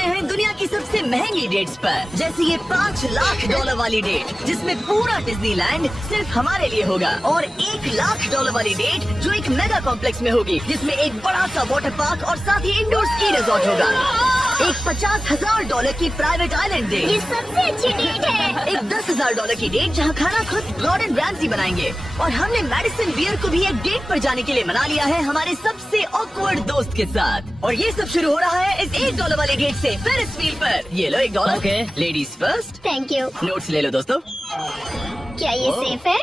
आए हैं दुनिया की सबसे महंगी डेट्स पर, जैसे ये $5 लाख वाली डेट जिसमें पूरा डिज्नीलैंड सिर्फ हमारे लिए होगा, और $1 लाख वाली डेट जो एक मेगा कॉम्प्लेक्स में होगी जिसमें एक बड़ा सा वाटर पार्क और साथ ही इंडोर स्की रिजॉर्ट होगा। एक $50,000 की प्राइवेट आइलैंड डेट, ये सबसे अच्छी डेट है। एक $10,000 की डेट जहां खाना खुद गॉर्डन रैम्सी बनाएंगे, और हमने मैडिसन बियर को भी एक डेट पर जाने के लिए मना लिया है हमारे सबसे ऑकवर्ड दोस्त के साथ। और ये सब शुरू हो रहा है इस $1 वाली डेट से फेरिस व्हील पर। ये लो $1। Okay. Ladies first. Thank you. Notes ले लो दोस्तों। क्या ये सेफ है?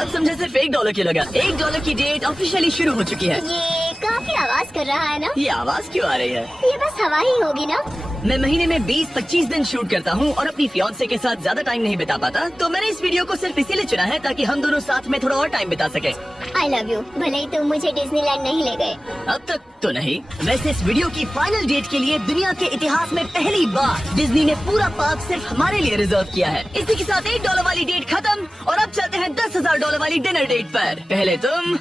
अब समझे सिर्फ $1 क्यों लगा। $1 की डेट ऑफिशियली शुरू हो चुकी है। ये काफी आवाज कर रहा है ना? ये आवाज क्यों आ रही है? ये बस हवा ही होगी ना? मैं महीने में 20-25 दिन शूट करता हूँ और अपनी फियांसे के साथ ज्यादा टाइम नहीं बिता पाता, तो मैंने इस वीडियो को सिर्फ इसीलिए चुना है ताकि हम दोनों साथ में थोड़ा और टाइम बिता सके। I love you. भले ही तुम मुझे डिज्नीलैंड नहीं ले गए। अब तक तो नहीं। वैसे इस वीडियो की फाइनल डेट के लिए दुनिया के इतिहास में पहली बार डिज्नी ने पूरा पार्क सिर्फ हमारे लिए रिजर्व किया है। इसी के साथ $1 वाली डेट खत्म और अब चलते हैं $10,000 वाली डिनर डेट पर। पहले तुम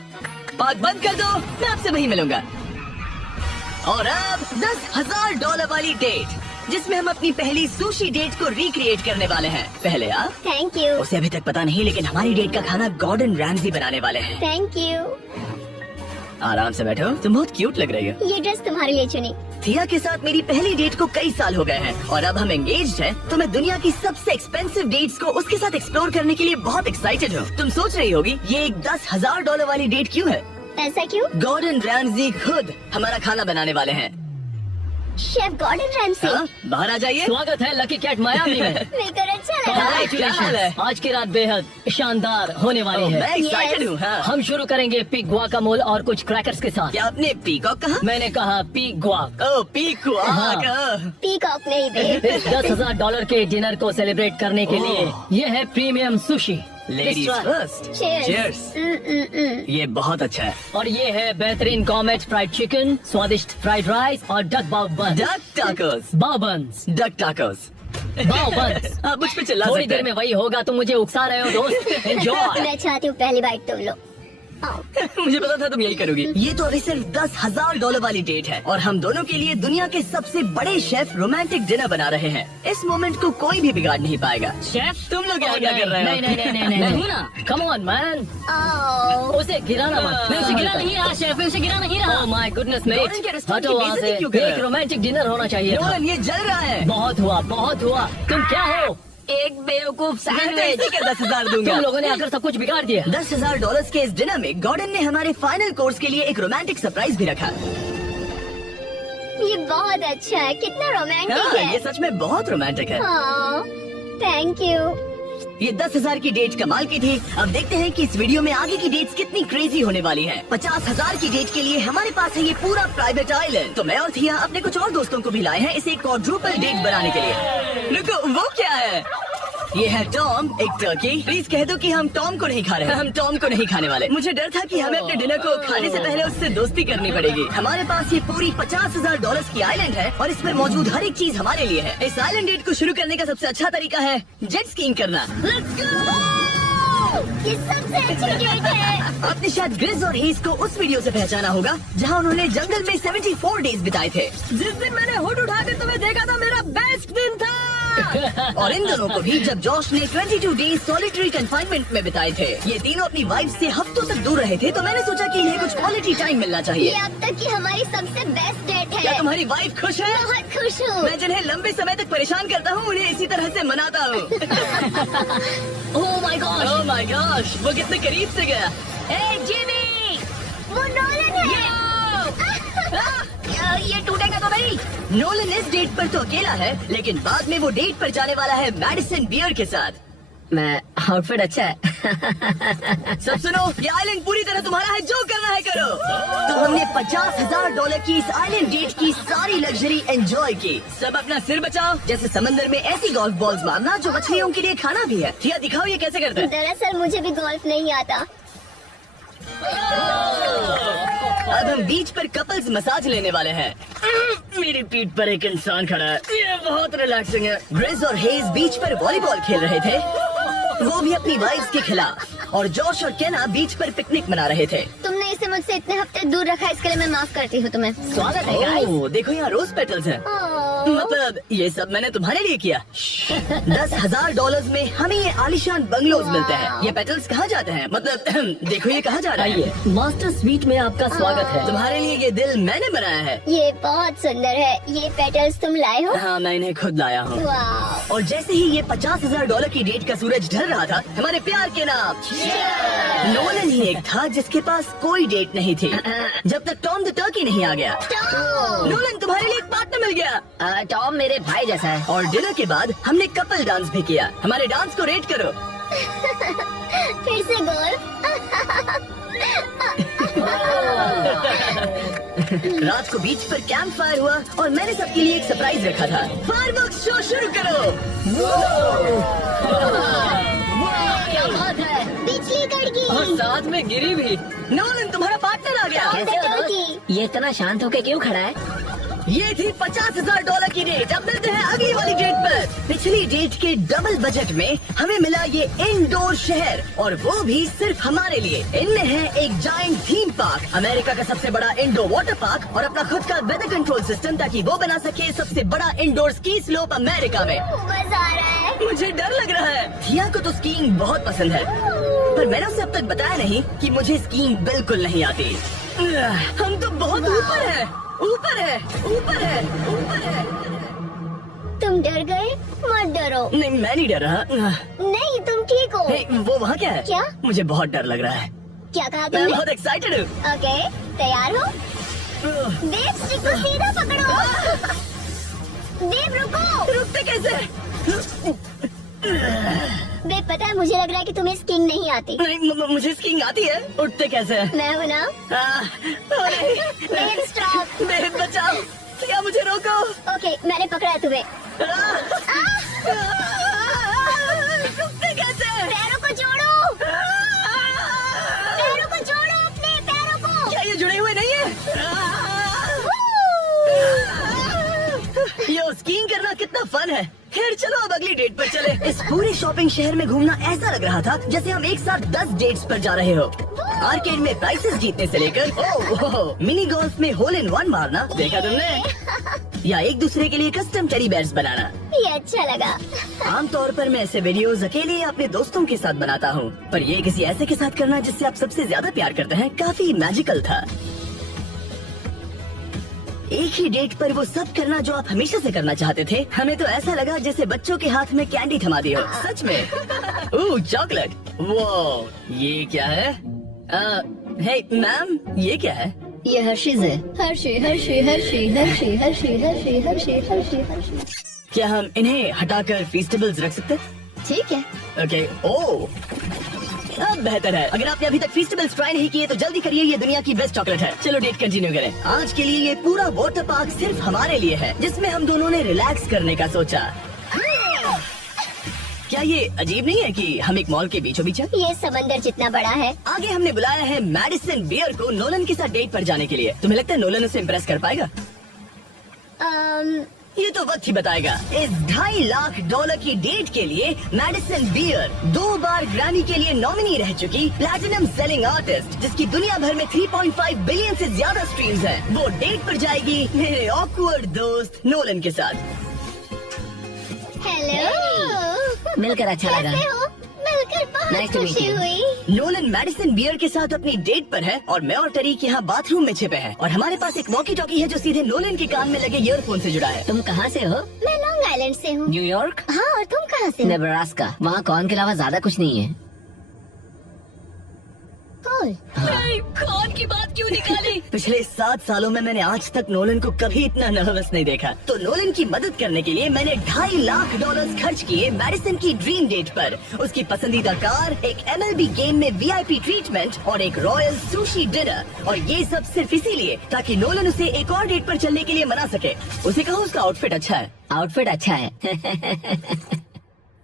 पार्क बंद कर दो, मैं आपसे वहीं मिलूंगा। और अब $10,000 वाली डेट जिसमें हम अपनी पहली सुशी डेट को रिक्रिएट करने वाले हैं। पहले आप। Thank you. उसे अभी तक पता नहीं, लेकिन हमारी डेट का खाना गॉर्डन रैम्सी बनाने वाले हैं। Thank you. आराम से बैठो, तुम बहुत क्यूट लग रही हो। ये ड्रेस तुम्हारे लिए चुनी। थिया के साथ मेरी पहली डेट को कई साल हो गए हैं और अब हम एंगेज्ड हैं, तो मैं दुनिया की सबसे एक्सपेंसिव डेट्स को उसके साथ एक्सप्लोर करने के लिए बहुत एक्साइटेड हूँ। तुम सोच रही होगी ये एक $10,000 वाली डेट क्यों है? ऐसा क्यों? गॉर्डन रैम्सी खुद हमारा खाना बनाने वाले हैं। Chef Gordon Ramsay. हाँ, बाहर आ जाइए। स्वागत है लकी कैट मायामी में। मिलकर अच्छा लगा। Congratulations, आज की रात बेहद शानदार होने वाली मैं है। एक्साइटेड हूँ। हाँ। हम शुरू करेंगे पिग गुआकामोल और कुछ क्रैकर्स के साथ। क्या आपने पीकॉक कहा? मैंने कहा पिग गुआक। ओह पीकॉक। हाँ। पीकॉक नहीं बे। इस $10,000 के डिनर को सेलिब्रेट करने के लिए ये है premium sushi. Ladies first. Cheers. Cheers. ये बहुत अच्छा है। और ये है बेहतरीन कॉमेट फ्राइड चिकन, स्वादिष्ट फ्राइड राइस और डक बाव बन। Duck tacos. बाव बन्स। Duck tacos. बाव बन्स। आप मुझ पे चिल्ला थोड़ी सकते देर में वही होगा, तुम मुझे उकसा रहे हो दोस्त। एंजॉय। मैं चाहती हूँ पहली बाइट तुम लो। आओ। मुझे पता था तुम यही करोगी। ये तो अभी सिर्फ $10,000 वाली डेट है और हम दोनों के लिए दुनिया के सबसे बड़े शेफ रोमांटिक डिनर बना रहे हैं। इस मोमेंट को कोई भी बिगाड़ नहीं पाएगा। शेफ तुम लोग यहाँ क्या कर रहे हो? नहीं ना, कम ऑन मैन। आओ। उसे गिराना मत। मैं उसे गिरा नहीं रहा शेफ, मैं उसे गिरा नहीं रहा। ओह माय गुडनेस नोलन के मेट, रेस्टोरेंट हटो की वहाँ बेइज्जती से। क्यों कर रहे एक हो? रोमांटिक डिनर होना चाहिए था। नोलन ये जल रहा है। बहुत हुआ, बहुत हुआ। तुम क्या हो? एक बेवकूफ मैं तो इसी के 10,000 दूंगा। तुम लोगों ने आकर सब कुछ बिगाड़ दिया। $10,000 के इस डिनर में गॉर्डन ने हमारे फाइनल कोर्स के लिए एक रोमांटिक सरप्राइज भी रखा। ये बहुत अच्छा है। कितना रोमांटिक हाँ, है। ये सच में बहुत रोमांटिक है। हाँ, थैंक यू। ये 10,000 की डेट कमाल की थी। अब देखते हैं कि इस वीडियो में आगे की डेट्स कितनी क्रेजी होने वाली हैं। 50,000 की डेट के लिए हमारे पास है ये पूरा प्राइवेट आइलैंड। तो मैं और थिया अपने कुछ और दोस्तों को भी लाए हैं इसे क्वाड्रुपल डेट बनाने के लिए। रुको, वो क्या है? ये है टॉम, एक टर्की। प्लीज कह दो कि हम टॉम को नहीं खा रहे हैं। हम टॉम को नहीं खाने वाले। मुझे डर था कि हमें अपने डिनर को खाने से पहले उससे दोस्ती करनी पड़ेगी। हमारे पास ये पूरी $50,000 की आइलैंड है और इस पर मौजूद हर एक चीज हमारे लिए है। इस आइलैंड डेट को शुरू करने का सबसे अच्छा तरीका है जेट स्कीइंग करना। Let's go! ये सबसे अच्छी डेट है। आपने शायद ग्रिज और हेज को उस वीडियो से पहचाना होगा जहां उन्होंने जंगल में 74 डेज बिताए थे। जिस दिन मैंने हुड उठाकर तुम्हें देखा था मेरा बेस्ट दिन था। और इन दोनों को भी जब जॉश ने 22 डेज सॉलिटरी कंफाइनमेंट में बिताए थे। ये तीनों अपनी वाइफ से हफ्तों तक दूर रहे थे, तो मैंने सोचा कि इन्हें कुछ क्वालिटी टाइम मिलना ये चाहिए। अब तक की हमारी सबसे बेस्ट डेट क्या है। तुम्हारी वाइफ खुश है? बहुत खुश हूँ। मैं जिन्हें लंबे समय तक परेशान करता हूँ उन्हें इसी तरह से मनाता हूँ। Oh my God. Oh my gosh, वो कितने करीब से गया। ए जिमी, वो नोलन है। ये टूटेगा तो नहीं। नोलन इस डेट पर तो अकेला है, लेकिन बाद में वो डेट पर जाने वाला है मैडिसन बियर के साथ। मैं आउटफिट अच्छा है। सब सुनो, ये आइलैंड पूरी तरह तुम्हारा है, जो करना है करो। तो हमने $50,000 की इस आइलैंड डेट की सारी लग्जरी एंजॉय की। सब अपना सिर बचाओ, जैसे समंदर में ऐसी गोल्फ बॉल्स मारना जो मछलियों के लिए खाना भी है। थिया दिखाओ ये कैसे करते हैं। दरअसल मुझे भी गोल्फ नहीं आता। अब हम बीच पर कपल्स मसाज लेने वाले हैं। मेरी पीठ पर एक इंसान खड़ा है, ये बहुत रिलैक्सिंग है। ग्रिज और हेज बीच पर वॉलीबॉल खेल रहे थे, वो भी अपनी वाइफ्स के खिलाफ। और जॉश और केना बीच पर पिकनिक मना रहे थे। तुमने इसे मुझसे इतने हफ्ते दूर रखा, इसके लिए मैं माफ करती हूँ तुम्हें। स्वागत है गाइस। ओह, देखो यहाँ रोज पेटल्स हैं। मतलब ये सब मैंने तुम्हारे लिए किया। $10,000 में हमें ये आलीशान बंगलोज मिलते हैं। ये पेटल्स कहाँ जाते हैं? मतलब देखो ये कहाँ जा रहा है? आइए, मास्टर स्वीट में आपका स्वागत है। तुम्हारे लिए ये दिल मैंने बनाया है। ये बहुत सुंदर है। ये पेटल्स तुम लाए हो? हाँ, मैं इन्हें खुद लाया हूँ। वाह। और जैसे ही ये $50,000 की डेट का सूरज ढल रहा था, हमारे प्यार के नाम नोलन ही एक था जिसके पास कोई डेट नहीं थी, जब तक टॉम द टर्की नहीं आ गया। नोलन, तुम्हारे लिए एक पार्टनर मिल गया। टॉम मेरे भाई जैसा है। और डिनर के बाद हमने कपल डांस भी किया। हमारे डांस को रेट करो। फिर से गोल्फ। रात को बीच पर कैंप फायर हुआ और मैंने सबके लिए एक सरप्राइज रखा था। फायरवर्क्स शो शुरू करो। क्या बात है। बिजली कड़की। और साथ में गिरी भी। नोलन, तुम्हारा पार्टनर आ गया। कैसे हो दोस्त? ये इतना शांत होके क्यों खड़ा है? ये थी $50,000 की डेट। अब मिलते हैं अगली वाली डेट पर। पिछली डेट के डबल बजट में हमें मिला ये इंडोर शहर, और वो भी सिर्फ हमारे लिए। इनमें है एक जायंट थीम पार्क, अमेरिका का सबसे बड़ा इंडोर वाटर पार्क, और अपना खुद का वेदर कंट्रोल सिस्टम, ताकि वो बना सके सबसे बड़ा इंडोर स्की स्लोप अमेरिका में। मजा आ रहा है। मुझे डर लग रहा है। थिया को तो स्कीइंग बहुत पसंद है, पर मैंने उसे अब तक बताया नहीं कि मुझे स्कीइंग बिल्कुल नहीं आती। हम तो बहुत ऊपर है, ऊपर है, ऊपर है, ऊपर है। तुम डर गए? मत डरो। नहीं, मैं नहीं डर रहा। नहीं, तुम ठीक हो। हे, वो वहाँ क्या है? क्या? मुझे बहुत डर लग रहा है। क्या कहा मैं तुमने? बहुत एक्साइटेड हूँ। ओके, तैयार हो? देव, स्टिक को सीधा पकड़ो। देव, रुको। रुकते कैसे? देव, पता है मुझे लग रहा है कि तुम्हें स्कीइंग नहीं आती। नहीं, मुझे स्कीइंग आती है। उठते कैसे? मैं हूँ ना। देव, स्टॉप। मेरे बचाओ। क्या मुझे रोको? ओके, मैंने पकड़ा है तुम्हें। रुकते कैसे? पैरों को जोड़ो। पैरों को जोड़ो, अपने पैरों को। क्या ये जुड़े हुए नहीं है? यो, स्कीइंग करना कितना फन है। खैर चलो अब अगली डेट पर चले। इस पूरे शॉपिंग शहर में घूमना ऐसा लग रहा था जैसे हम एक साथ 10 डेट्स पर जा रहे हो। आर्केड में प्राइसेस जीतने से लेकर मिनी गोल्फ में होल इन वन मारना, देखा तुमने? या एक दूसरे के लिए कस्टम टेडी बेयर्स बनाना। ये अच्छा लगा। आमतौर पर मैं ऐसे वीडियोस अकेले या अपने दोस्तों के साथ बनाता हूँ, पर ये किसी ऐसे के साथ करना जिससे आप सबसे ज्यादा प्यार करते हैं, काफी मैजिकल था। एक ही डेट पर वो सब करना जो आप हमेशा से करना चाहते थे। हमें तो ऐसा लगा जैसे बच्चों के हाथ में कैंडी थमा दी हो। सच में। ओह, चॉकलेट। वो ये क्या है? हे मैम, ये क्या है? ये हर्शीज है। हर्षी, हर्षी, हर्षी, हर्षी, हर्षी, हर्षी, हर्षी, हर्षी, हर्षी। क्या हम इन्हें हटाकर फीस्टेबल्स रख सकते? ठीक है। ओके। ओह, अब बेहतर है। अगर आपने अभी तक फीस्टेबल्स ट्राई नहीं किए तो जल्दी करिए, ये दुनिया की बेस्ट चॉकलेट है। चलो डेट कंटिन्यू करें। आज के लिए ये पूरा वाटर पार्क सिर्फ हमारे लिए है, जिसमें हम दोनों ने रिलैक्स करने का सोचा। क्या ये अजीब नहीं है कि हम एक मॉल के बीचों बीच हैं? ये समंदर जितना बड़ा है। आगे हमने बुलाया है मैडिसन बियर को नोलन के साथ डेट पर जाने के लिए। तुम्हें लगता है नोलन उसे इम्प्रेस कर पाएगा? ये तो वक्त ही बताएगा। इस $2.5 लाख की डेट के लिए मैडिसन बियर 2 बार ग्रैमी के लिए नॉमिनी रह चुकी प्लैटिनम सेलिंग आर्टिस्ट, जिसकी दुनिया भर में 3.5 बिलियन से ज्यादा स्ट्रीम्स हैं, वो डेट पर जाएगी मेरे ऑकवर्ड दोस्त नोलन के साथ। हेलो। मिलकर अच्छा लगा। कैसे हो? मिलकर Nice बहुत to meet खुशी you. हुई। नोलन मैडिसन बियर के साथ अपनी डेट पर है, और मैं और टरीक यहाँ बाथरूम में छिपे हैं, और हमारे पास एक वॉकी टॉकी है जो सीधे नोलन के कान में लगे ईयरफोन से जुड़ा है। तुम कहाँ से हो? मैं लॉन्ग आइलैंड से हूँ। न्यूयॉर्क? हाँ, और तुम कहाँ से हो? नेब्रास्का। वहाँ कॉर्न के अलावा ज्यादा कुछ नहीं है। कॉल। कौन की बात क्यों निकाली? पिछले 7 सालों में मैंने आज तक नोलन को कभी इतना नर्वस नहीं देखा। तो नोलन की मदद करने के लिए मैंने $2.5 लाख खर्च किए मैडिसन की ड्रीम डेट पर। उसकी पसंदीदा कार, एक MLB गेम में VIP ट्रीटमेंट और एक रॉयल सुशी डिनर, और ये सब सिर्फ इसीलिए ताकि नोलन उसे एक और डेट पर चलने के लिए मना सके। उसे कहो उसका आउटफिट अच्छा है। आउटफिट अच्छा है।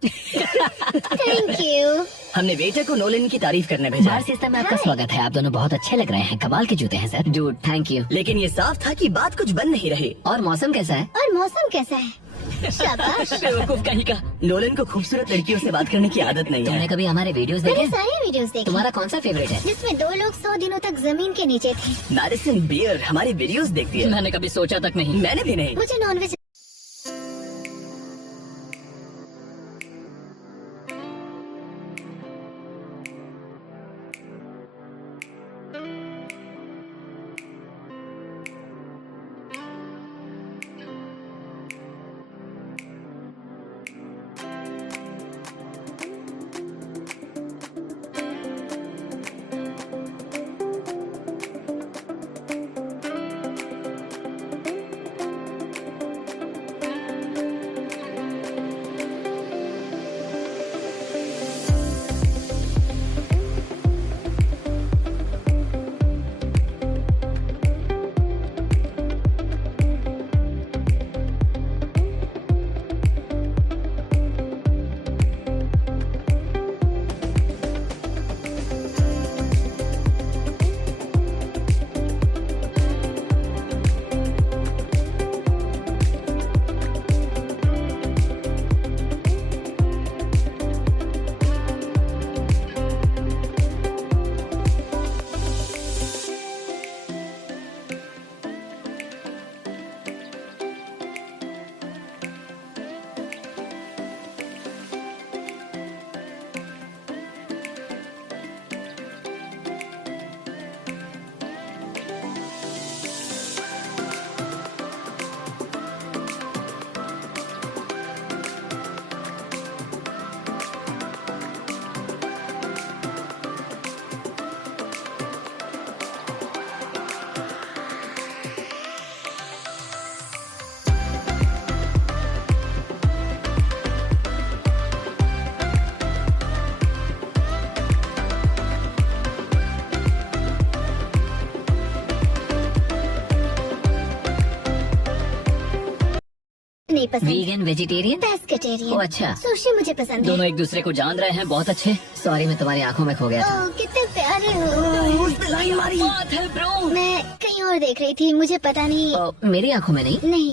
Thank you. हमने वेटर को नोलन की तारीफ करने भेजा। बार सिस्टम में आपका स्वागत है। आप दोनों बहुत अच्छे लग रहे हैं। कमाल के जूते हैं सर। Dude, thank you. लेकिन ये साफ था कि बात कुछ बन नहीं रही। और मौसम कैसा है? और मौसम कैसा है? शाबाश। बेवकूफ कहीं का। नोलन को खूबसूरत लड़कियों से बात करने की आदत नहीं तुमने है। कभी हमारे वीडियोस मैंने देखे? सारे वीडियोस देखे तुम्हारा कौन सा फेवरेट है? जिसमें 2 लोग 100 दिनों तक जमीन के नीचे थे। मैडिसन बियर हमारे वीडियोस देखती है। मैंने कभी सोचा तक नहीं। मैंने भी नहीं। मुझे नॉनवेज नहीं पसंद। Vegan vegetarian? Or pescatarian. अच्छा। सुशी मुझे पसंद है। दोनों एक दूसरे को जान रहे हैं। बहुत अच्छे। सॉरी मैं तुम्हारी आंखों में खो गया था। ओह, कितने प्यारे हो। उस पे लाइन मारी। बात है ब्रो। मैं कहीं और देख रही थी, मुझे पता नहीं। मेरी आंखों में नहीं। नहीं।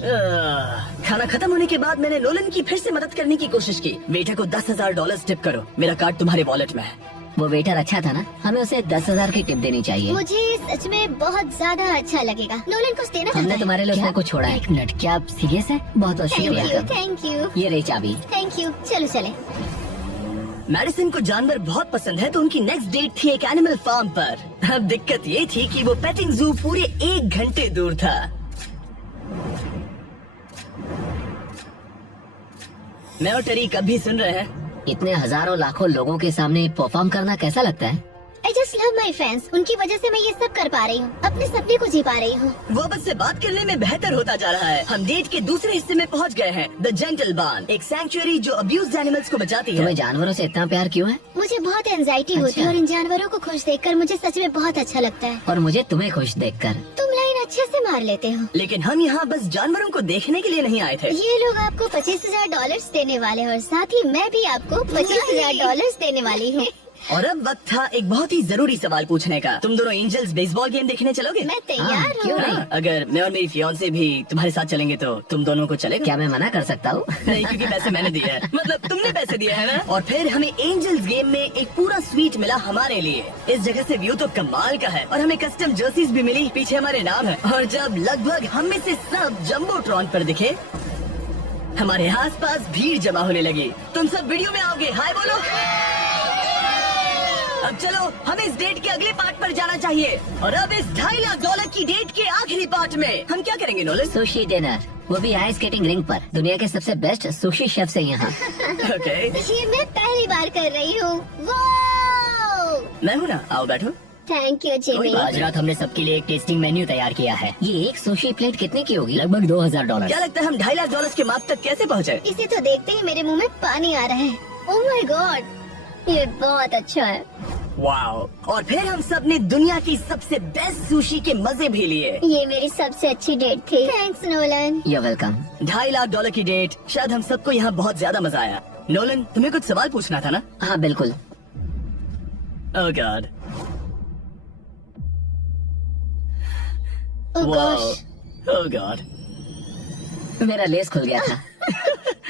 खाना खत्म होने के बाद मैंने नोलन की फिर से मदद करने की कोशिश की। वेटर को $10,000 टिप करो। मेरा कार्ड तुम्हारे वॉलेट में है। वो वेटर अच्छा था ना? हमें उसे 10,000 की टिप देनी चाहिए। मुझे सच में बहुत ज्यादा अच्छा लगेगा। नोलन कुछ देना हमने चाहता है। तुम्हारे लिए उसने कुछ छोड़ा है। एक मिनट, क्या आप सीरियस है? बहुत बहुत शुक्रिया। Thank you. ये रही चाबी। Thank you. चलो चले। मैडिसन को जानवर बहुत पसंद है तो उनकी नेक्स्ट डेट थी एक एनिमल फार्म पर। अब दिक्कत ये थी कि वो पेटिंग जू पूरे 1 घंटे दूर था। मैं और टरी कभी सुन रहे हैं। इतने हजारों लाखों लोगों के सामने परफॉर्म करना कैसा लगता है? I just love my fans. उनकी वजह से मैं ये सब कर पा रही हूँ। अपने सपने को जी पा रही हूँ। वो बस से बात करने में बेहतर होता जा रहा है। हम डेट के दूसरे हिस्से में पहुंच गए हैं। द जेंटल बार्न, एक सैंक्चुअरी जो अब्यूज्ड एनिमल्स को बचाती है। तुम्हें जानवरों से इतना प्यार क्यों है? मुझे बहुत एंजाइटी होती है अच्छा। और इन जानवरों को खुश देखकर मुझे सच में बहुत अच्छा लगता है। और मुझे तुम्हें खुश देखकर। तुम लाइन अच्छे से मार लेते हो। लेकिन हम यहाँ बस जानवरों को देखने के लिए नहीं आए थे। ये लोग आपको $25,000 देने वाले हैं और साथ ही मैं भी आपको $25,000 देने वाली हूँ। और अब वक्त था एक बहुत ही जरूरी सवाल पूछने का। तुम दोनों एंजल्स बेसबॉल गेम देखने चलोगे? मैं तैयार क्यों हूँ। नहीं? अगर मैं और मेरी फियांसे भी तुम्हारे साथ चलेंगे तो तुम दोनों को चलेगा? क्या मैं मना कर सकता हूँ? नहीं, क्योंकि पैसे मैंने दिए हैं। मतलब तुमने पैसे दिए हैं ना। और फिर हमें एंजल्स गेम में एक पूरा स्वीट मिला हमारे लिए। इस जगह से व्यू तो कमाल का है और हमें कस्टम जर्सीज भी मिली। पीछे हमारे नाम है। और जब लगभग हम में से सब जंबोट्रॉन पर दिखे, हमारे आसपास भीड़ जमा होने लगी। तुम सब वीडियो में आओगे? हाय बोलो। अब चलो हमें इस डेट के अगले पार्ट पर जाना चाहिए। और अब इस $2.5 लाख की डेट के आखिरी पार्ट में हम क्या करेंगे नोलन? सुशी डिनर, वो भी आइस स्केटिंग रिंग पर। दुनिया के सबसे बेस्ट सुशी शेफ है यहाँ। ओके, ये मैं पहली बार कर रही हूँ। मैं हूँ ना। आओ बैठो। Thank you Jimmy. आज रात हमने सबके लिए एक टेस्टिंग मेन्यू तैयार किया है। ये एक सुशी प्लेट कितने की होगी? लगभग $2,000। क्या लगता है हम $2.5 लाख के मार्क तक कैसे पहुँचे? इसे तो देखते ही मेरे मुंह में पानी आ रहा है। ओह माय गॉड, ये बहुत अच्छा है। वाओ। और फिर हम सब ने दुनिया की सबसे बेस्ट सुशी के मजे भी लिए। ये मेरी सबसे अच्छी डेट थी। Thanks Nolan. You're welcome। $2.5 lakh की डेट। शायद हम सबको यहाँ बहुत ज्यादा मजा आया। नोलन, तुम्हें कुछ सवाल पूछना था ना? हाँ बिल्कुल। ओह गॉड। ओह गॉश। ओह गॉड। मेरा लेस खुल गया था।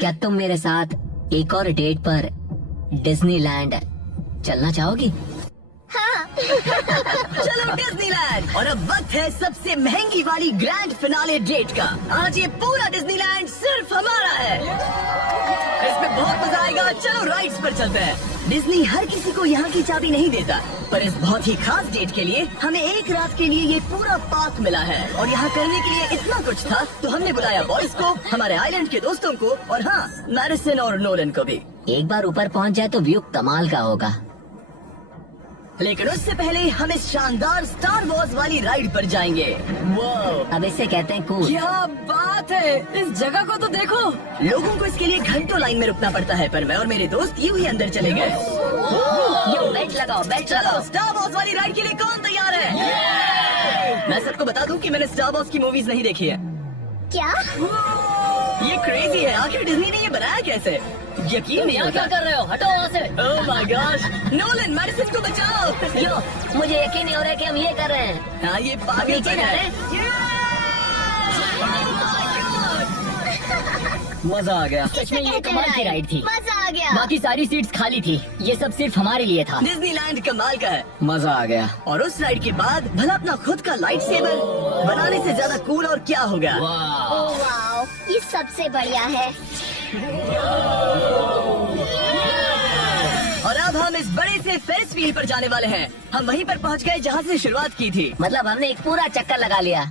क्या तुम मेरे साथ एक और डेट पर डिज्नीलैंड चलना चाहोगी? हाँ। चलो डिज्नीलैंड। और अब वक्त है सबसे महंगी वाली ग्रैंड फिनाले डेट का। आज ये पूरा डिज्नीलैंड सिर्फ हमारा है। इसमें बहुत मजा आएगा। चलो राइड्स पर चलते हैं। डिज्नी हर किसी को यहाँ की चाबी नहीं देता, पर इस बहुत ही खास डेट के लिए हमें एक रात के लिए ये पूरा पार्क मिला है। और यहाँ करने के लिए इतना कुछ था, तो हमने बुलाया बॉयज को, हमारे आइलैंड के दोस्तों को, और हाँ, मैडिसन और नोलन को भी। एक बार ऊपर पहुंच जाए तो व्यू कमाल का होगा। लेकिन उससे पहले हम इस शानदार स्टार वॉर्स वाली राइड पर जाएंगे। वो अब इसे कहते हैं कूल। क्या बात है, इस जगह को तो देखो। लोगों को इसके लिए घंटों लाइन में रुकना पड़ता है, पर मैं और मेरे दोस्त यूं ही अंदर चले गए। बेल्ट लगाओ, बेल्ट लगाओ। स्टार वॉर्स वाली राइड के लिए कौन तैयार है? मैं सबको बता दूं कि मैंने स्टार वॉर्स की मूवीज नहीं देखी है। क्या? ये क्रेजी है। आखिर डिज्नी ने ये बनाया कैसे? यकीन नहीं यहाँ होता। क्या कर रहे हो? हटो वहाँ से। Oh my gosh, Nolan Madison को बचाओ। यो, मुझे यकीन नहीं हो रहा है कि हम ये कर रहे हैं। हाँ, ये पागल नीचे जा रहे हैं। मजा आ गया। सच में ये कमाल की राइड थी। मजा आ गया। बाकी सारी सीट्स खाली थी, ये सब सिर्फ हमारे लिए था। डिज्नीलैंड कमाल का है। मजा आ गया। और उस राइड के बाद भला अपना खुद का लाइट सेबर बनाने से ज्यादा कूल और क्या होगा? ओह वाओ, ये सबसे बढ़िया है। और अब हम इस बड़े से फेरिस व्हील पर जाने वाले हैं। हम वहीं पर पहुंच गए जहां से शुरुआत की थी। मतलब हमने एक पूरा चक्कर लगा लिया।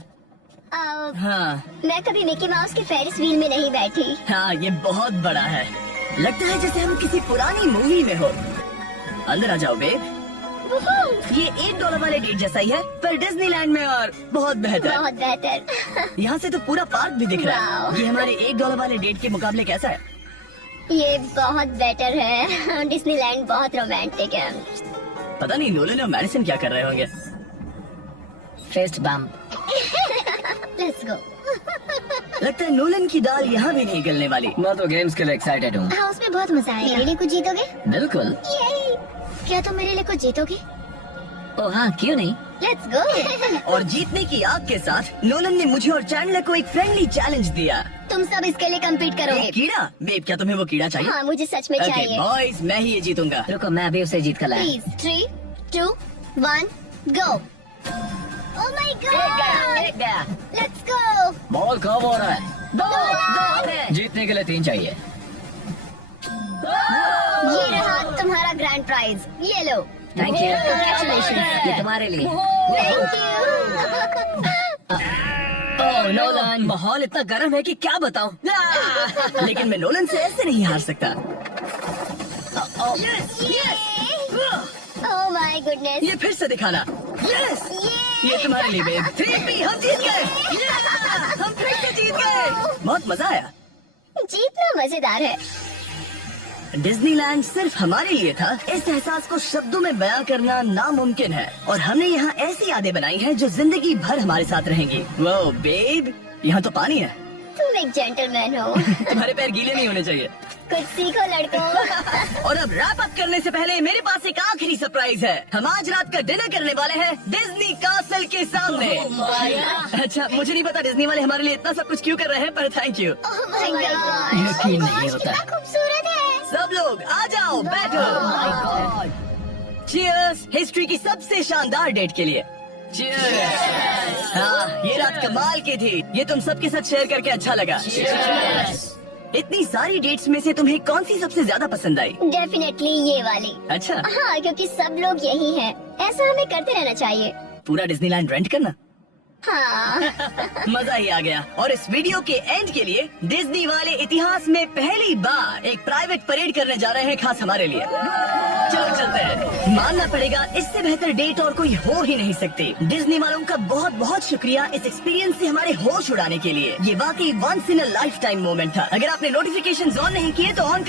हाँ मैं कभी मिकी माउस के फेरिस व्हील में नहीं बैठी। हाँ, ये बहुत बड़ा है। लगता है जैसे हम किसी पुरानी मूवी में हो। अंदर आ जाओ बेब। ये $1 वाले डेट जैसा ही है, पर डिज्नीलैंड में और बहुत बेहतर। बहुत बेहतर। यहाँ से तो पूरा पार्क भी दिख रहा है। वाओ। ये हमारे $1 वाले डेट के मुकाबले कैसा है? ये बहुत बेटर है। डिज्नीलैंड बहुत रोमांटिक है। पता नहीं नोलन और मैडिसन क्या कर रहे होंगे। Fest bump. Let's go. लगता है नोलन की दाल यहाँ भी नहीं गलने वाली। मैं तो गेम्स के लिए एक्साइटेड हूँ। हाँ, उसमें बहुत मजा आएगा। मेरे लिए कुछ जीतोगे? बिल्कुल। ये क्या तुम मेरे लिए कुछ जीतोगे? ओ हाँ, क्यों नहीं। Let's go. और जीतने की आग के साथ नोलन ने मुझे और चैंडलर को एक फ्रेंडली चैलेंज दिया। तुम सब इसके लिए कम्पीट करोगे। एक कीड़ा? बेब, क्या तुम्हें वो कीड़ा चाहिए? हाँ, मुझे सच में ओके चाहिए। बॉयज, मैं ही ये जीतूंगा। रुको, मैं अभी उसे जीत कर लाया। Please 3, 2, 1, go. Oh my God. एक गया। Let's go. बॉल कब हो रहा है? दो। जीतने के लिए 3 चाहिए। ये रहा तुम्हारा ग्रैंड प्राइज। ये लो। Thank you. Congratulations. ये तुम्हारे लिए। Thank you. ओह नोलन, माहौल इतना गर्म है कि क्या बताऊं। लेकिन मैं नोलन से ऐसे नहीं हार सकता। Oh my goodness. ये फिर से दिखाना। यस, ये तुम्हारे लिए बेब। 3P, हम जीत गए। हम फिर से जीत गए। बहुत मजा आया। जीतना मजेदार है। डिज्नीलैंड सिर्फ हमारे लिए था। इस एहसास को शब्दों में बयां करना नामुमकिन है। और हमने यहाँ ऐसी यादें बनाई हैं जो जिंदगी भर हमारे साथ रहेंगी। वो बेब, यहाँ तो पानी है। तुम एक जेंटलमैन हो। तुम्हारे पैर गीले नहीं होने चाहिए। कुछ सीखो लड़कों। और अब रैप अप करने से पहले मेरे पास एक आखिरी सरप्राइज है। हम आज रात का डिनर करने वाले हैं डिज्नी कासल के सामने। अच्छा, मुझे नहीं पता डिज्नी वाले हमारे लिए इतना सब कुछ क्यों कर रहे हैं, पर thank you. Oh my God. यकीन नहीं होता। कितना खूबसूरत है। सब लोग आ जाओ, बैठो। चीयर्स हिस्ट्री की सबसे शानदार डेट के लिए। चीयर्स। हाँ, ये रात कमाल की थी। ये तुम सबके साथ शेयर करके अच्छा लगा। इतनी सारी डेट्स में से तुम्हें कौन सी सबसे ज्यादा पसंद आई? डेफिनेटली ये वाली। अच्छा, हाँ, क्योंकि सब लोग यही हैं। ऐसा हमें करते रहना चाहिए। पूरा डिज्नीलैंड रेंट करना। हाँ। मजा ही आ गया। और इस वीडियो के एंड के लिए डिज्नी वाले इतिहास में पहली बार एक प्राइवेट परेड करने जा रहे हैं, खास हमारे लिए। चलो चलते हैं। मानना पड़ेगा, इससे बेहतर डेट और कोई हो ही नहीं सकती। डिज्नी वालों का बहुत बहुत शुक्रिया इस एक्सपीरियंस से हमारे होश उड़ाने के लिए। ये वाकई once in a lifetime moment था। अगर आपने नोटिफिकेशन ऑन नहीं किए तो ऑन